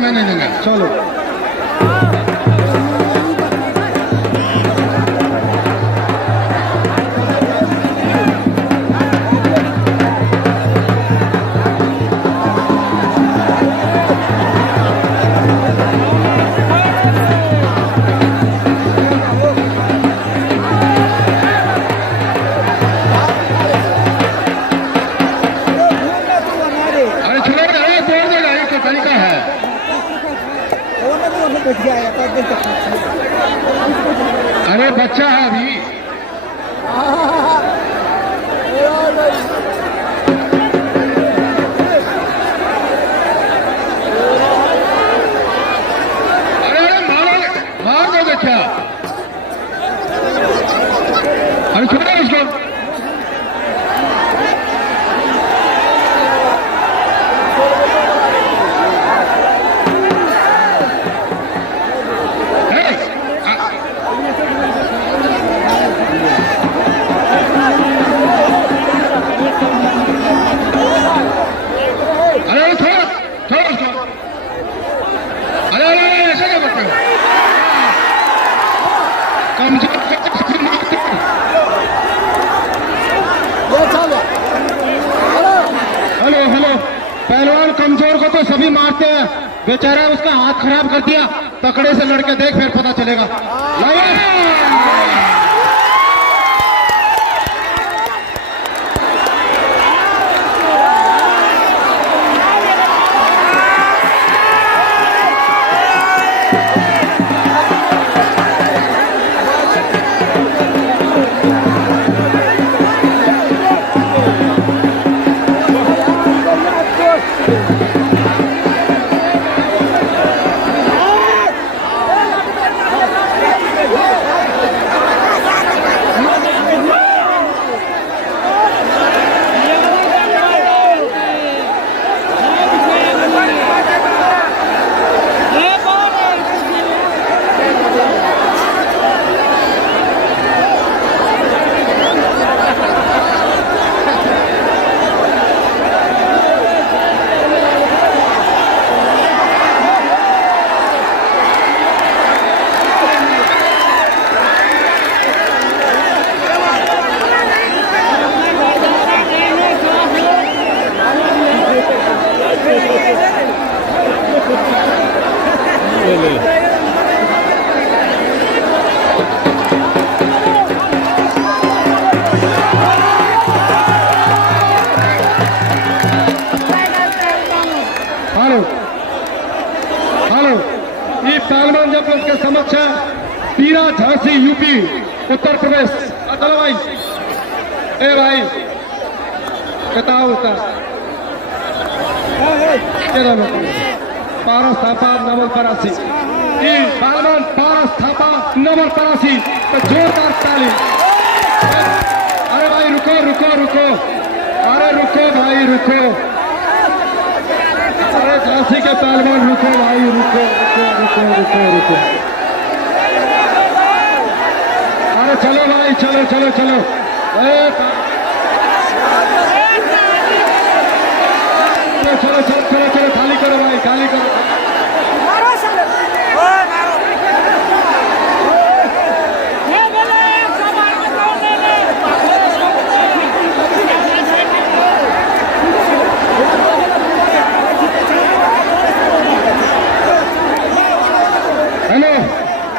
मैं नहीं लूंगा। चलो अरे बच्चा है अभी। अरे मार दो बच्चा। अरे छोड़ो उसको। पहलवान कमजोर को तो सभी मारते हैं, बेचारा उसका हाथ खराब कर दिया। तकड़े से लड़के देख, फिर पता चलेगा। पहलवान जब उसके समक्ष पीरा झांसी यूपी उत्तर प्रदेश। चलो भाई, ए भाई बताओ उसका पारस थापा नवलपर पहलवान पारस थापा नवलपर तो जोरदार ताली। अरे भाई रुको रुको रुको, अरे रुको भाई रुको, अरे झांसी के पहलवान रुको भाई, रुको रुको रुको रुको रुको। अरे चलो भाई, चलो चलो चलो। चलो चलो चलो चलो, खाली करो भाई, खाली करो।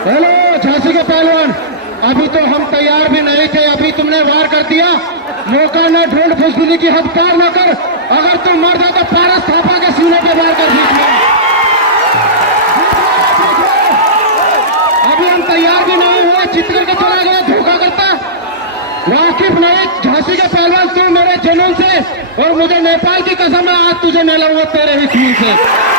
हेलो झांसी के पहलवान, अभी तो हम तैयार भी नहीं थे, अभी तुमने वार कर दिया। मौका न ढूंढ फुसली की हद पार न कर, अगर तुम मर जाओ तो पारस थापा के सीने पे वार कर दीजिए। अभी हम तैयार भी नहीं हुए, चित्र के चला गया, धोखा करता। वाकिफ नहीं झांसी के पहलवान, तू मेरे जुनून से और मुझे नेपाल की कसम है, आज तुझे नहीं लगूंगा तेरे ही खून से।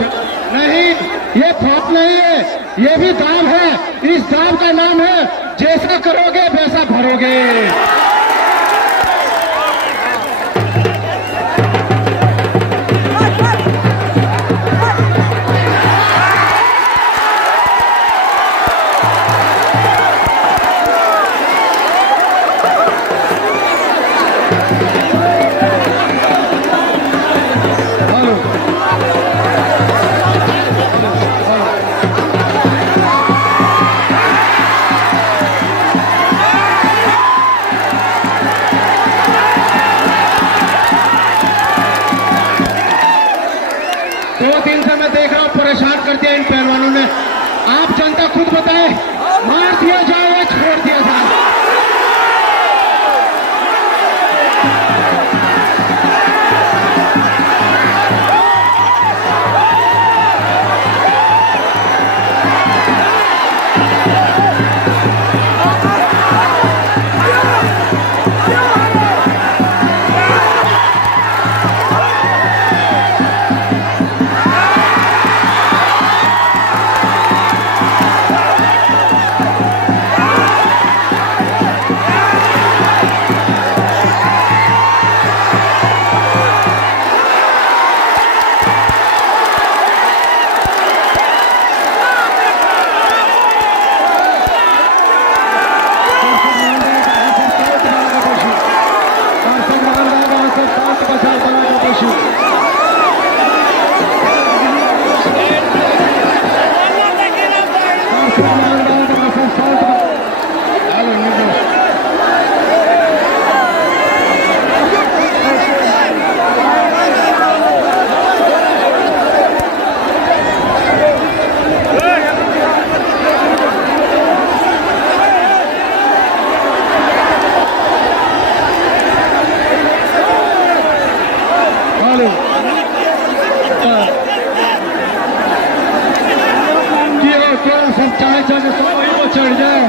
नहीं, ये खौफ नहीं है, ये भी दाव है। इस दाव का नाम है जैसा करोगे वैसा भरोगे। परेशान कर दिया इन पहलवानों ने। आप जनता खुद बताएं, मार दिया जाए या छोड़ दिया जाए। चढ़ जाए